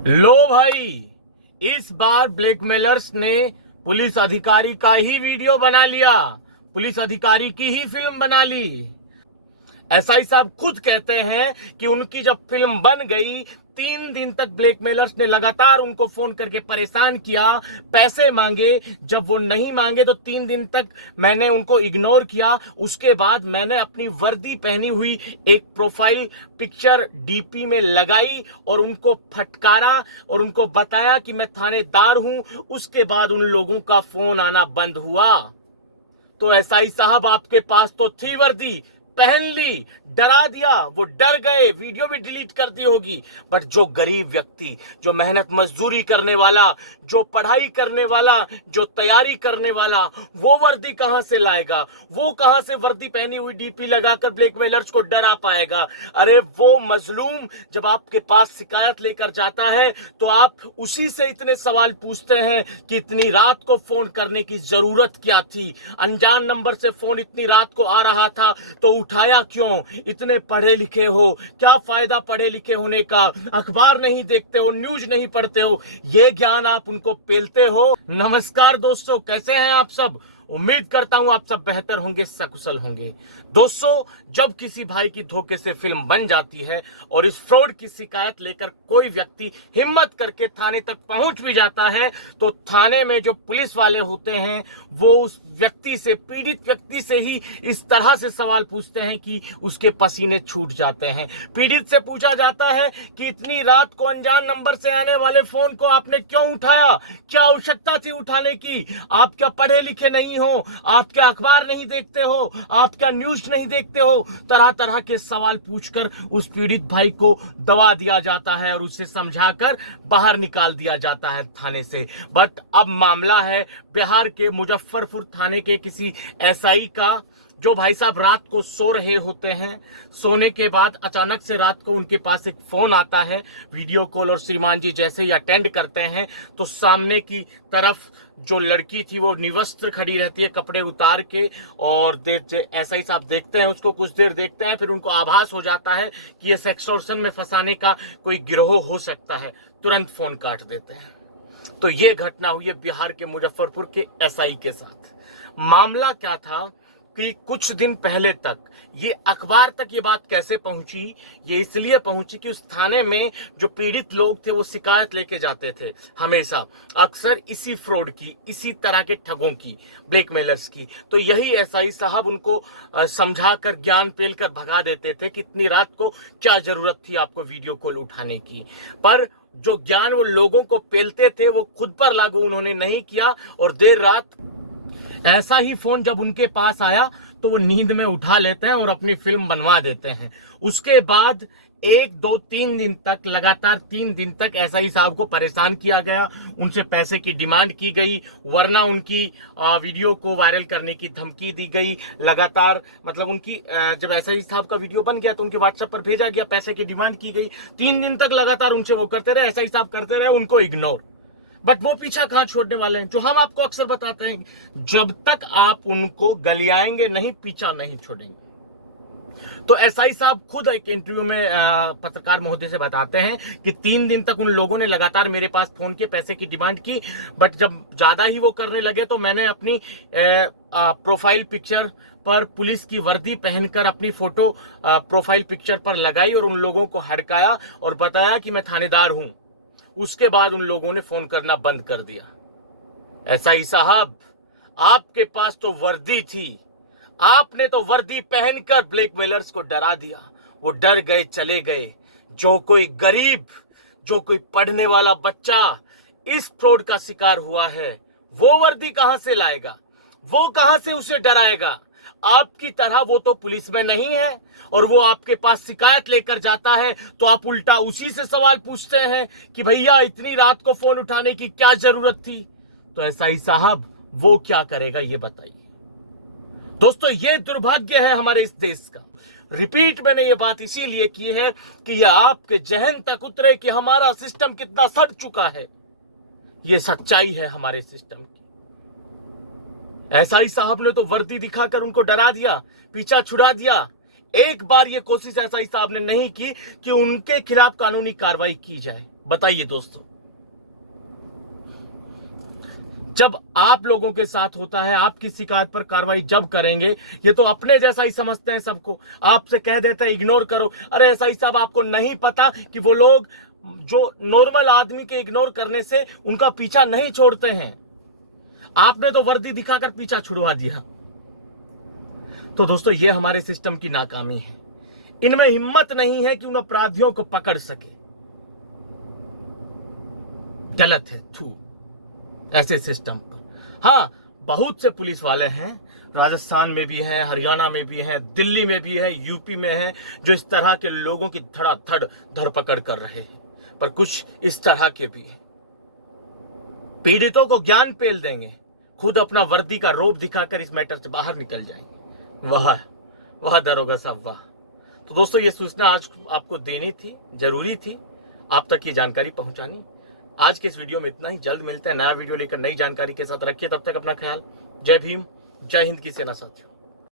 लो भाई, इस बार ब्लैकमेलर्स ने पुलिस अधिकारी का ही वीडियो बना लिया। पुलिस अधिकारी की ही फिल्म बना ली। एसआई साहब खुद कहते हैं कि उनकी जब फिल्म बन गई, 3 दिन तक ब्लैकमेलर्स ने लगातार उनको फोन करके परेशान किया, पैसे मांगे। जब वो नहीं मांगे तो 3 दिन तक मैंने उनको इग्नोर किया। उसके बाद मैंने अपनी वर्दी पहनी हुई एक प्रोफाइल पिक्चर डीपी में लगाई और उनको फटकारा और उनको बताया कि मैं थानेदार हूं। उसके बाद उन लोगों का फोन आना बंद हुआ। तो एसआई साहब, आपके पास तो थी वर्दी, पहन ली, डरा दिया, वो डर गए, वीडियो भी डिलीट कर दी होगी। बट जो गरीब व्यक्ति, जो मेहनत मजदूरी करने वाला, जो पढ़ाई करने वाला, जो तैयारी करने वाला, वो वर्दी कहां से लाएगा? वो कहां से वर्दी पहनी हुई डीपी लगाकर ब्लैकमेलर्स को डरा पाएगा? अरे वो मजलूम जब आपके पास शिकायत लेकर जाता है तो आप उसी से इतने सवाल पूछते हैं कि इतनी रात को फोन करने की जरूरत क्या थी? अनजान नंबर से फोन इतनी रात को आ रहा था तो उठाया क्यों? इतने पढ़े लिखे हो, क्या फायदा पढ़े लिखे होने का? अखबार नहीं देखते हो, न्यूज नहीं पढ़ते हो, ये ज्ञान आप उनको पेलते हो। नमस्कार दोस्तों, कैसे हैं आप सब? उम्मीद करता हूं आप सब बेहतर होंगे, सकुशल होंगे। दोस्तों, जब किसी भाई की धोखे से फिल्म बन जाती है और इस फ्रॉड की शिकायत लेकर कोई व्यक्ति हिम्मत करके थाने तक पहुंच भी जाता है, तो थाने में जो पुलिस वाले होते हैं वो उस व्यक्ति से, पीड़ित व्यक्ति से ही इस तरह से सवाल पूछते हैं कि उसके पसीने छूट जाते हैं। पीड़ित से पूछा जाता है कि इतनी रात को अनजान नंबर से आने वाले फोन को आपने क्यों उठाया? क्या आवश्यकता थी उठाने की? आप क्या पढ़े लिखे नहीं हो? आप क्या अखबार नहीं देखते हो? आप क्या न्यूज नहीं देखते हो? तरह तरह के सवाल पूछकर उस पीड़ित भाई को दबा दिया जाता है और उसे समझाकर बाहर निकाल दिया जाता है थाने से। बट अब मामला है बिहार के मुजफ्फरपुर थाने के किसी एसआई का, जो भाई साहब रात को सो रहे होते हैं। सोने के बाद अचानक से रात को उनके पास एक फोन आता है, वीडियो कॉल, और श्रीमान जी जैसे ही अटेंड करते हैं तो सामने की तरफ जो लड़की थी वो निवस्त्र खड़ी रहती है, कपड़े उतार के। और ऐसा ही साहब देखते हैं उसको, कुछ देर देखते हैं, फिर उनको आभास हो जाता है कि ये सेक्सटॉर्शन में फंसाने का कोई गिरोह हो सकता है। तुरंत फोन काट देते हैं। तो ये घटना हुई है बिहार के मुजफ्फरपुर के एसआई के साथ। मामला क्या था कि कुछ दिन पहले तक ये अखबार तक ये बात कैसे पहुंची? ये इसलिए पहुंची कि उस थाने में जो पीड़ित लोग थे वो शिकायत लेके जाते थे हमेशा, अक्सर इसी फ्रॉड की, इसी तरह के ठगों की, ब्लैकमेलर्स की। तो यही एसआई साहब उनको समझाकर, ज्ञान पेल कर भगा देते थे कि इतनी रात को क्या जरूरत थी आपको वीडियो कॉल उठाने की। पर जो ज्ञान वो लोगों को पेलते थे वो खुद पर लागू उन्होंने नहीं किया, और देर रात ऐसा ही फोन जब उनके पास आया तो वो नींद में उठा लेते हैं और अपनी फिल्म बनवा देते हैं। उसके बाद 1 2 3 दिन तक, लगातार 3 दिन तक एसआई साहब को परेशान किया गया, उनसे पैसे की डिमांड की गई, वरना उनकी वीडियो को वायरल करने की धमकी दी गई। लगातार मतलब उनकी जब एसआई साहब का वीडियो बन गया तो उनके व्हाट्सएप पर भेजा गया, पैसे की डिमांड की गई। 3 दिन तक लगातार उनसे वो करते रहे, एसआई साहब करते रहे उनको इग्नोर। बट वो पीछा कहां छोड़ने वाले हैं? जो हम आपको अक्सर बताते हैं, जब तक आप उनको गलियाएंगे नहीं, पीछा नहीं छोड़ेंगे। तो एसआई साहब खुद एक इंटरव्यू में पत्रकार महोदय से बताते हैं कि 3 दिन तक उन लोगों ने लगातार मेरे पास फोन किए, पैसे की डिमांड की। बट जब ज्यादा ही वो करने लगे तो मैंने अपनी प्रोफाइल पिक्चर पर पुलिस की वर्दी पहनकर अपनी फोटो प्रोफाइल पिक्चर पर लगाई और उन लोगों को हड़काया और बताया कि मैं थानेदार हूं। उसके बाद उन लोगों ने फोन करना बंद कर दिया। एसआई साहब, आपके पास तो वर्दी थी, आपने तो वर्दी पहनकर ब्लैकमेलर्स को डरा दिया। वो डर गए, चले गए। जो कोई गरीब, जो कोई पढ़ने वाला बच्चा इस फ्रॉड का शिकार हुआ है, वो वर्दी कहां से लाएगा? वो कहां से उसे डराएगा? आपकी तरह वो तो पुलिस में नहीं है, और वो आपके पास शिकायत लेकर जाता है तो आप उल्टा उसी से सवाल पूछते हैं कि भैया इतनी रात को फोन उठाने की क्या जरूरत थी? तो एसआई साहब, वो क्या करेगा ये बताइए। दोस्तों, ये दुर्भाग्य है हमारे इस देश का। रिपीट मैंने ये बात इसीलिए की है कि यह आपके जहन तक उतरे कि हमारा सिस्टम कितना सड़ चुका है। ये सच्चाई है हमारे सिस्टम की। एसआई साहब ने तो वर्दी दिखाकर उनको डरा दिया, पीछा छुड़ा दिया। एक बार ये कोशिश एसआई साहब ने नहीं की कि उनके खिलाफ कानूनी कार्रवाई की जाए। बताइए दोस्तों, जब आप लोगों के साथ होता है, आपकी शिकायत पर कार्रवाई जब करेंगे, ये तो अपने जैसा ही समझते हैं सबको, आपसे कह देते हैं इग्नोर करो। अरे एसआई साहब, आपको नहीं पता कि वो लोग जो नॉर्मल आदमी के इग्नोर करने से उनका पीछा नहीं छोड़ते हैं। आपने तो वर्दी दिखाकर पीछा छुड़वा दिया। तो दोस्तों, ये हमारे सिस्टम की नाकामी है। इनमें हिम्मत नहीं है कि उन अपराधियों को पकड़ सके। गलत है, थू ऐसे सिस्टम पर। हाँ, बहुत से पुलिस वाले हैं, राजस्थान में भी हैं, हरियाणा में भी हैं, दिल्ली में भी है, यूपी में है, जो इस तरह के लोगों की धड़ाधड़ धरपकड़ कर रहे हैं। पर कुछ इस तरह के भी हैं, पीड़ितों को ज्ञान पेल देंगे, खुद अपना वर्दी का रोब दिखाकर इस मैटर से बाहर निकल जाएंगे। वाह दरोगा साहब, वाह। तो दोस्तों, ये सूचना आज आपको देनी थी, जरूरी थी आप तक ये जानकारी पहुंचानी। आज के इस वीडियो में इतना ही। जल्द मिलते हैं नया वीडियो लेकर नई जानकारी के साथ। रखिए तब तक अपना ख्याल। जय भीम, जय हिंद की सेना साथियों।